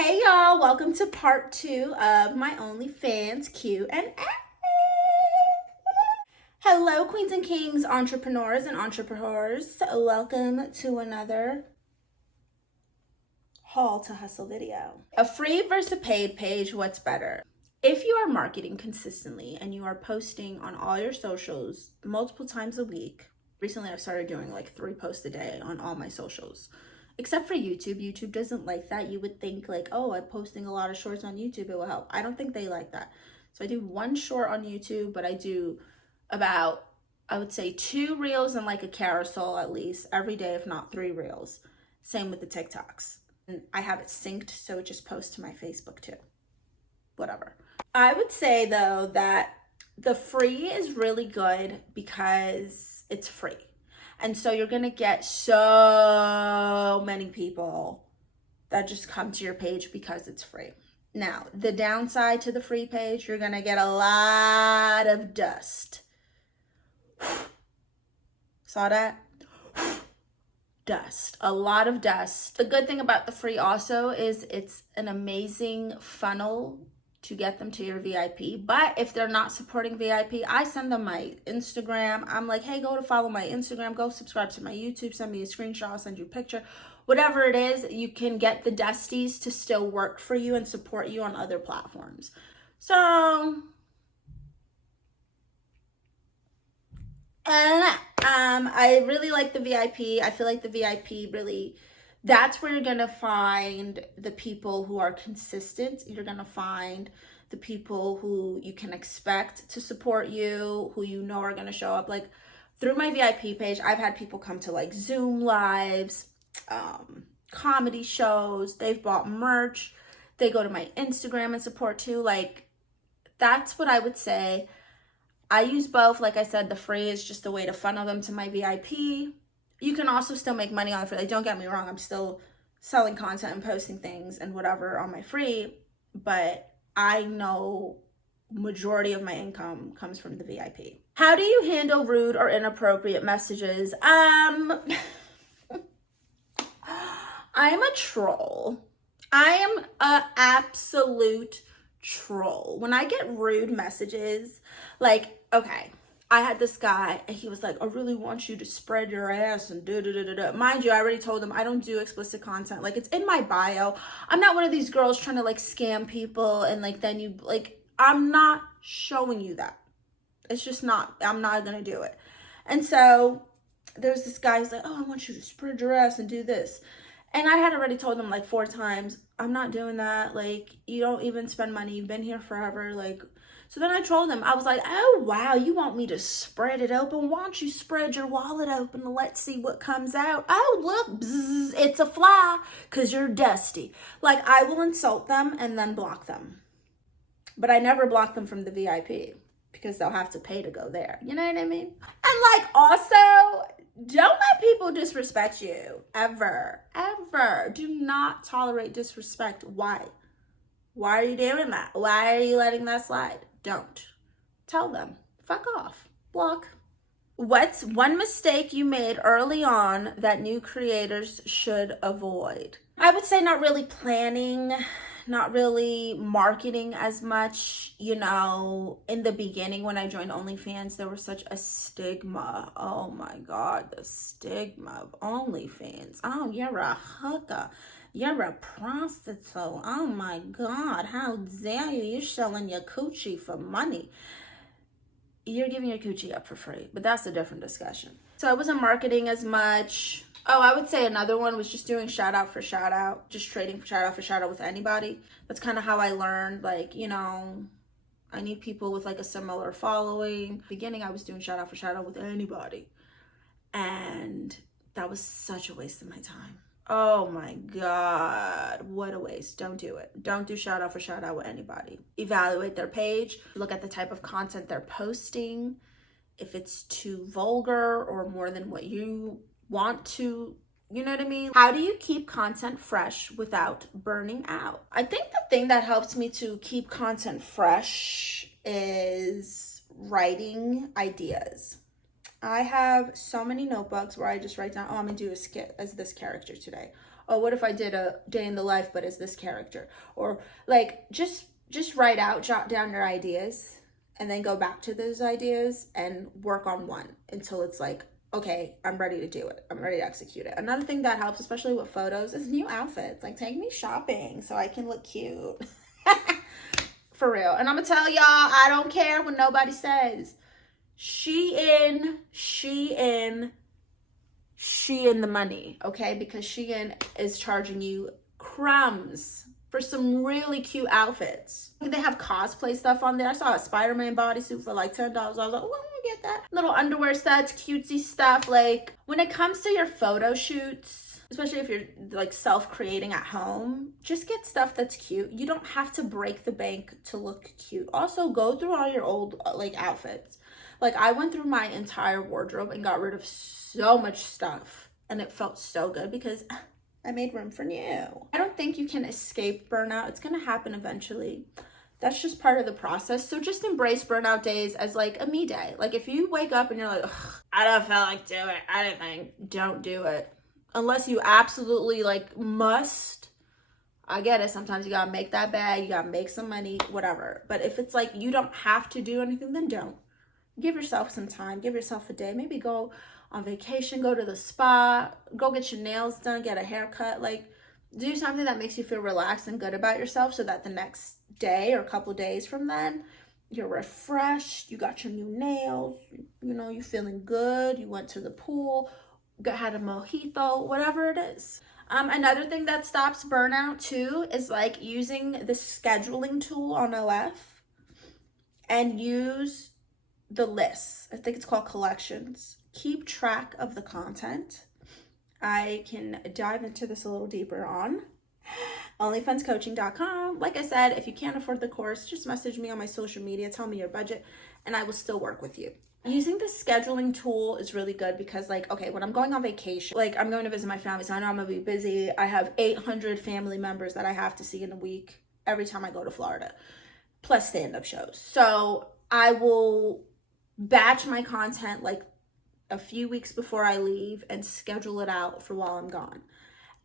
Hey y'all, welcome to part 2 of my OnlyFans Q&A. Hello queens and kings, entrepreneurs and entrepreneurs. Welcome to another haul to hustle video. A free versus a paid page, what's better? If you are marketing consistently and you are posting on all your socials multiple times a week, recently I've started doing like 3 posts a day on all my socials. Except for YouTube. YouTube doesn't like that. You would think like, oh, I'm posting a lot of shorts on YouTube, it will help. I don't think they like that. So I do 1 short on YouTube, but I do about, I would say 2 reels and like a carousel at least every day, if not 3 reels. Same with the TikToks. And I have it synced, so it just posts to my Facebook too. Whatever. I would say though that the free is really good because it's free. And so you're going to get so many people that just come to your page because it's free. Now, the downside to the free page, you're going to get a lot of dust. Saw that? Dust. A lot of dust. The good thing about the free also is it's an amazing funnel to get them to your VIP. But if they're not supporting VIP, I send them my Instagram. I'm like, hey, go to follow my Instagram, go subscribe to my YouTube, send me a screenshot, I'll send you a picture. Whatever it is, you can get the dusties to still work for you and support you on other platforms. So, I really like the VIP. I feel like the VIP really, that's where you're going to find the people who are consistent. You're going to find the people who you can expect to support you, who you know are going to show up. Like through my VIP page, I've had people come to like Zoom lives, comedy shows. They've bought merch. They go to my Instagram and support too. Like that's what I would say. I use both. Like I said, the free is just a way to funnel them to my VIP. You can also still make money on the free. Like, don't get me wrong. I'm still selling content and posting things and whatever on my free. But I know majority of my income comes from the VIP. How do you handle rude or inappropriate messages? I am a troll. I am an absolute troll. When I get rude messages, like, okay, I had this guy and he was like, I really want you to spread your ass and da-da-da-da-da. Mind you, I already told him I don't do explicit content. Like, it's in my bio. I'm not one of these girls trying to like scam people and like then you like, I'm not showing you that. It's just not, I'm not gonna do it. And so there's this guy who's like, oh, I want you to spread your ass and do this. And I had already told him like 4 times, I'm not doing that. Like, you don't even spend money. You've been here forever. Like, so then I told him, I was like, oh, wow, you want me to spread it open? Why don't you spread your wallet open and let's see what comes out? Oh, look, bzz, it's a fly because you're dusty. Like, I will insult them and then block them. But I never block them from the VIP because they'll have to pay to go there. You know what I mean? And like, also, don't let people disrespect you, ever, ever. Do not tolerate disrespect. Why? Why are you doing that? Why are you letting that slide? Don't. Tell them. Fuck off. Block. What's one mistake you made early on that new creators should avoid? I would say not really planning, not really marketing as much. You know, in the beginning when I joined OnlyFans, there was such a stigma. Oh my God, the stigma of OnlyFans. Oh, you're a hooker. You're a prostitute. Oh my God, how dare you? You're selling your coochie for money. You're giving your coochie up for free, but that's a different discussion. So I wasn't marketing as much. Oh, I would say another one was just doing shout out for shout out, just trading shout out for shout out with anybody. That's kind of how I learned, like, you know, I need people with like a similar following. Beginning, I was doing shout out for shout out with anybody. And that was such a waste of my time. Oh my God, what a waste. Don't do it. Don't do shout out for shout out with anybody. Evaluate their page. Look at the type of content they're posting. If it's too vulgar or more than what you want to, you know what I mean? How do you keep content fresh without burning out? I think the thing that helps me to keep content fresh is writing ideas. I have so many notebooks where I just write down, oh, I'm gonna do a skit as this character today. oh, what if I did a day in the life, but as this character? Or like, just write out, jot down your ideas, and then go back to those ideas and work on one until it's like, okay, I'm ready to do it. I'm ready to execute it. Another thing that helps, especially with photos, is new outfits. Like, take me shopping so I can look cute. For real. And I'm gonna tell y'all, I don't care what nobody says. Shein the money, okay? Because Shein is charging you crumbs for some really cute outfits. They have cosplay stuff on there. I saw a Spider-Man bodysuit for like $10. I was like, oh, let me get that. Little underwear sets, cutesy stuff. Like, when it comes to your photo shoots, especially if you're like self-creating at home, just get stuff that's cute. You don't have to break the bank to look cute. Also, go through all your old like outfits. Like, I went through my entire wardrobe and got rid of so much stuff, and it felt so good because I made room for new. I don't think you can escape burnout. It's gonna happen eventually. That's just part of the process. So just embrace burnout days as like a me day. Like, if you wake up and you're like, I don't feel like doing anything, don't do it. Unless you absolutely like must. I get it. Sometimes you gotta make that bag, you gotta make some money, whatever. But if it's like you don't have to do anything, then don't. Give yourself some time. Give yourself a day. Maybe go on vacation, go to the spa, go get your nails done, get a haircut. Like, do something that makes you feel relaxed and good about yourself so that the next day or a couple days from then, you're refreshed, you got your new nails, you know, you're feeling good, you went to the pool, had a mojito, whatever it is. Another thing that stops burnout too is like using the scheduling tool on OF and use the lists. I think it's called collections. Keep track of the content. I can dive into this a little deeper on onlyfundscoaching.com. Like I said, if you can't afford the course, just message me on my social media, tell me your budget, and I will still work with you. Using the scheduling tool is really good because, like, okay, when I'm going on vacation, like I'm going to visit my family, so I know I'm gonna be busy. I have 800 family members that I have to see in a week every time I go to Florida, plus stand-up shows. So I will batch my content like a few weeks before I leave and schedule it out for while I'm gone.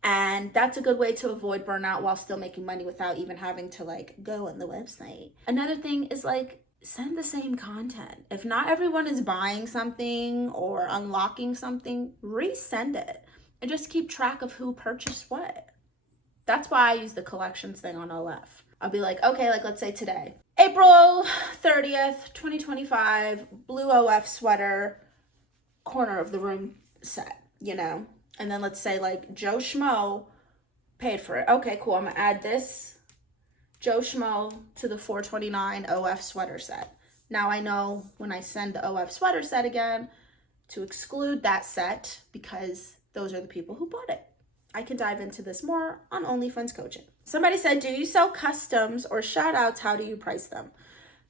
And that's a good way to avoid burnout while still making money without even having to like go on the website. Another thing is like send the same content. If not everyone is buying something or unlocking something, resend it and just keep track of who purchased what. That's why I use the collections thing on OF. I'll be like, okay, like let's say today, April 30th, 2025, blue OF sweater, corner of the room set, you know? And then let's say like Joe Schmo paid for it. Okay, cool. I'm gonna add this Joe Schmo to the 429 OF sweater set. Now I know when I send the OF sweater set again to exclude that set because those are the people who bought it. I can dive into this more on Onlyfans coaching. Somebody said, do you sell customs or shout outs? How do you price them?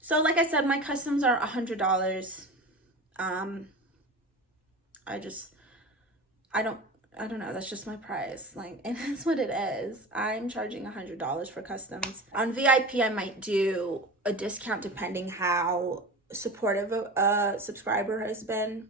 So like I said, my customs are $100. I don't know. That's just my price. Like, and that's what it is. I'm charging $100 for customs. On VIP, I might do a discount depending how supportive a subscriber has been.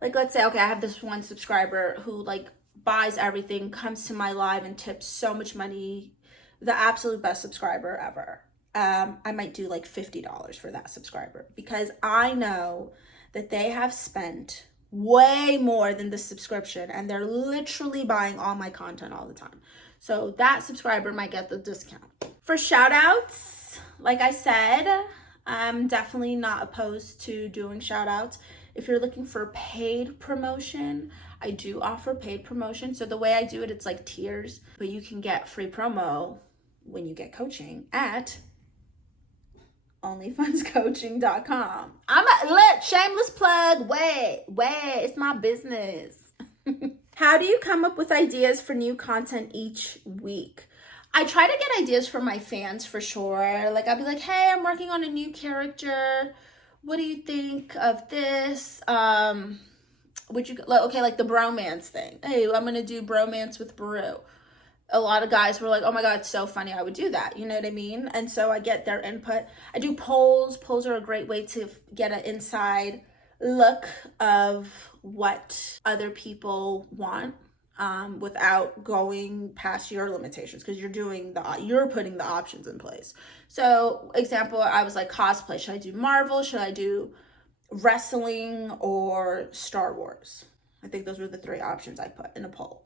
Like, let's say, okay, I have this one subscriber who like buys everything, comes to my live and tips so much money. The absolute best subscriber ever. I might do like $50 for that subscriber because I know that they have spent way more than the subscription and they're literally buying all my content all the time. So that subscriber might get the discount. For shout outs, like I said, I'm definitely not opposed to doing shout outs. If you're looking for paid promotion, I do offer paid promotion. So the way I do it, it's like tiers, but you can get free promo when you get coaching at onlyfundscoaching.com. Shameless plug. Wait, it's my business. How do you come up with ideas for new content each week? I try to get ideas from my fans for sure. Like I'll be like, hey, I'm working on a new character. What do you think of this? Would you, okay, like the bromance thing. Hey, I'm gonna do bromance with Baru. A lot of guys were like, oh my God, it's so funny. I would do that. You know what I mean? And so I get their input. I do polls. Polls are a great way to get an inside look of what other people want. without going past your limitations, because you're putting the options in place. So example, I was like, cosplay, should I do Marvel, should I do wrestling, or Star Wars? I think those were the 3 options I put in a poll.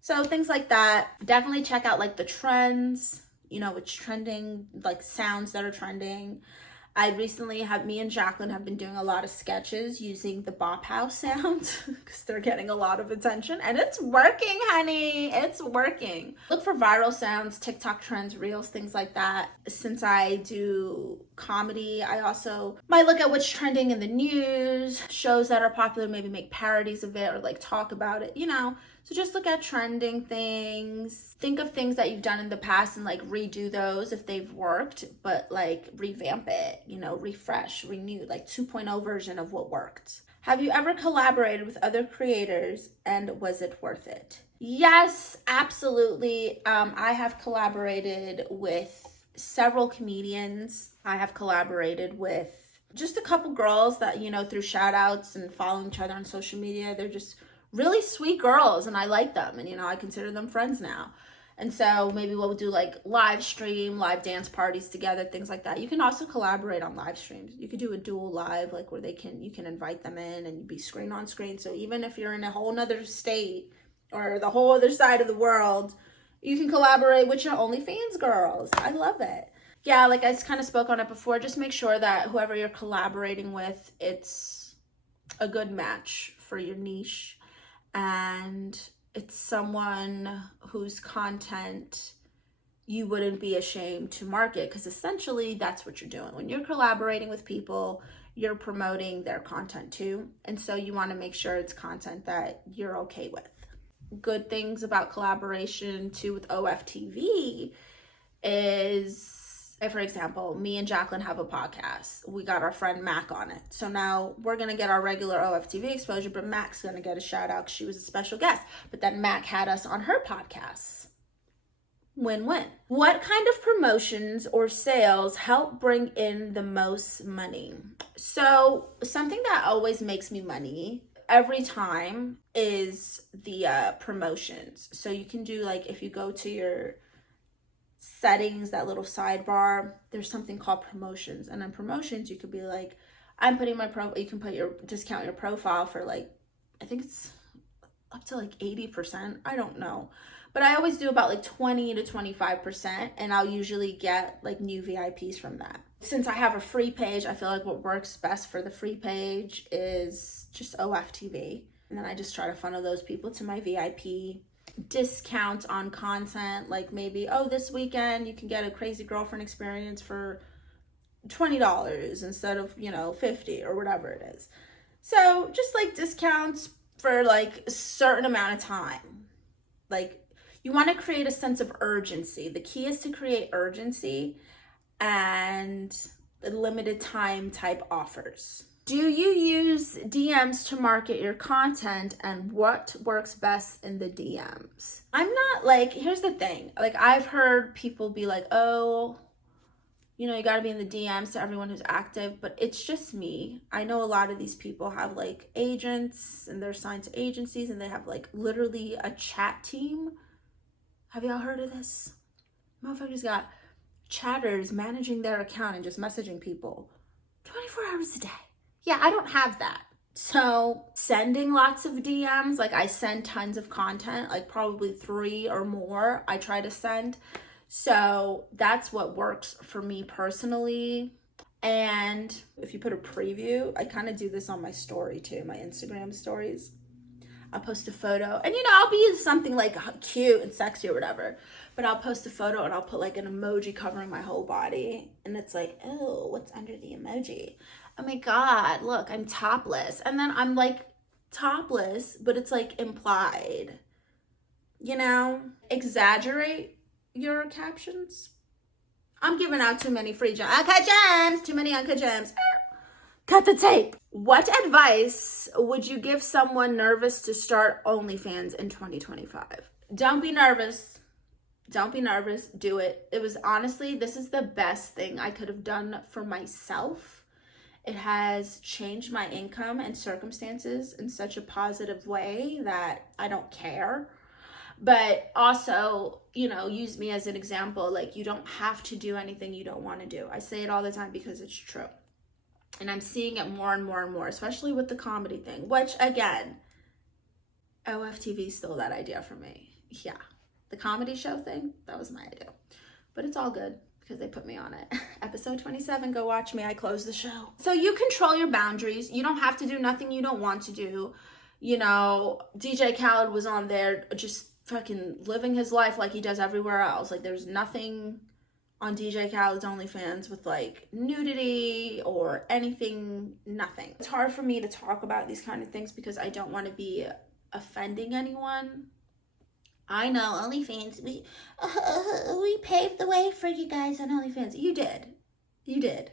So things like that. Definitely check out like the trends, what's trending, like sounds that are trending. I recently me and Jacqueline have been doing a lot of sketches using the bop house sound because they're getting a lot of attention, and it's working, honey. It's working. Look for viral sounds, TikTok trends, reels, things like that. Since I do comedy, I also might look at what's trending in the news, shows that are popular, maybe make parodies of it or like talk about it, So just look at trending things. Think of things that you've done in the past and like redo those if they've worked, but like revamp it, refresh, renew, like 2.0 version of what worked. Have you ever collaborated with other creators, and was it worth it? Yes, absolutely. I have collaborated with several comedians. I have collaborated with just a couple girls that, through shout outs and following each other on social media. They're just really sweet girls and I like them, and I consider them friends now. And so maybe we'll do like live stream, live dance parties together, things like that. You can also collaborate on live streams. You could do a dual live, like where you can invite them in and be screen on screen. So even if you're in a whole nother state or the whole other side of the world, you can collaborate with your OnlyFans girls. I love it. Yeah, like I kind of spoke on it before. Just make sure that whoever you're collaborating with, it's a good match for your niche, and it's someone whose content you wouldn't be ashamed to market, because essentially that's what you're doing. When you're collaborating with people, you're promoting their content too. And so you want to make sure it's content that you're okay with. Good things about collaboration too with OFTV is, for example, me and Jacqueline have a podcast. We got our friend Mac on it. So now we're going to get our regular OFTV exposure, but Mac's going to get a shout out because she was a special guest. But then Mac had us on her podcast. Win-win. What kind of promotions or sales help bring in the most money? So something that always makes me money every time is the promotions. So you can do, like, if you go to your settings, that little sidebar, there's something called promotions. And in promotions, you could be like, I'm putting you can put discount your profile for like, I think it's up to like 80%. I don't know. But I always do about like 20 to 25%, and I'll usually get like new VIPs from that. Since I have a free page, I feel like what works best for the free page is just OFTV. And then I just try to funnel those people to my VIP. Discounts on content, like maybe, this weekend you can get a crazy girlfriend experience for $20 instead of, $50 or whatever it is. So just like discounts for like a certain amount of time. Like, you want to create a sense of urgency. The key is to create urgency and limited time type offers. Do you use DMs to market your content, and what works best in the DMs? I'm not like, here's the thing. Like, I've heard people be like, you got to be in the DMs to everyone who's active, but it's just me. I know a lot of these people have like agents and they're signed to agencies, and they have like literally a chat team. Have y'all heard of this? Motherfuckers got chatters managing their account and just messaging people 24 hours a day. Yeah, I don't have that. So sending lots of DMs, like I send tons of content, like probably 3 or more I try to send. So that's what works for me personally. And if you put a preview, I kind of do this on my story too, my Instagram stories. I'll post a photo, and I'll be something like cute and sexy or whatever, but I'll post a photo and I'll put like an emoji covering my whole body, and it's like, oh, what's under the emoji? Oh my God, look, I'm topless. And then I'm like topless, but it's like implied, exaggerate your captions. I'm giving out too many free gems. Uncut gems, too many uncut gems. Cut the tape. What advice would you give someone nervous to start OnlyFans in 2025? Don't be nervous. Don't be nervous. Do it. It was honestly, this is the best thing I could have done for myself. It has changed my income and circumstances in such a positive way that I don't care. but also, you know, use me as an example. Like, you don't have to do anything you don't want to do. I say it all the time because it's true. And I'm seeing it more and more and more, especially with the comedy thing, which, again, OFTV stole that idea from me. Yeah, the comedy show thing, that was my idea. But it's all good because they put me on it. Episode 27, go watch me. I closed the show. So you control your boundaries. You don't have to do nothing you don't want to do. You know, DJ Khaled was on there just fucking living his life like he does everywhere else. Like, there's nothing on DJ Khaled's OnlyFans with like nudity or anything, nothing. It's hard for me to talk about these kind of things because I don't want to be offending anyone. I know, OnlyFans, we paved the way for you guys on OnlyFans. You did.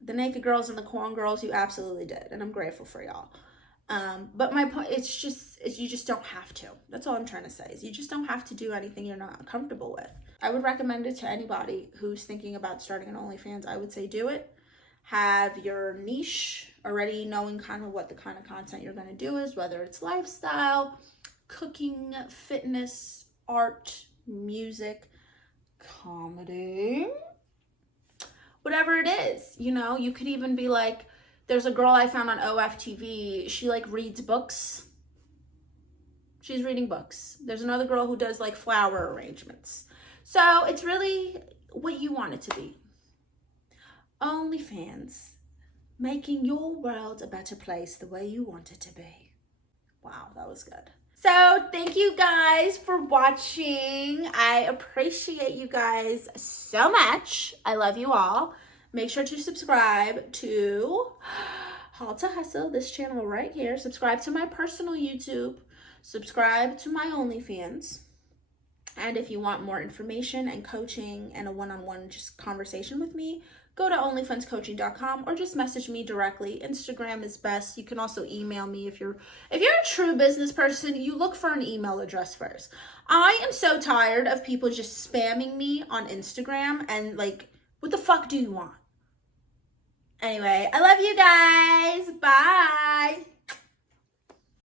The naked girls and the corn girls, you absolutely did, and I'm grateful for y'all. But my point, it's you just don't have to. That's all I'm trying to say, is you just don't have to do anything you're not comfortable with. I would recommend it to anybody who's thinking about starting an OnlyFans. I would say do it. Have your niche already, knowing kind of what the kind of content you're going to do is, whether it's lifestyle, cooking, fitness, art, music, comedy, whatever it is. You know, you could even be like, there's a girl I found on OFTV. She like reads books. She's reading books. There's another girl who does like flower arrangements. So it's really what you want it to be. OnlyFans, making your world a better place the way you want it to be. Wow, that was good. So thank you guys for watching. I appreciate you guys so much. I love you all. Make sure to subscribe to How to Hustle, this channel right here. Subscribe to my personal YouTube. Subscribe to my OnlyFans. And if you want more information and coaching and a one-on-one just conversation with me, go to onlyfundscoaching.com or just message me directly. Instagram is best. You can also email me if you're a true business person. You look for an email address first. I am so tired of people just spamming me on Instagram and like, what the fuck do you want? Anyway, I love you guys. Bye.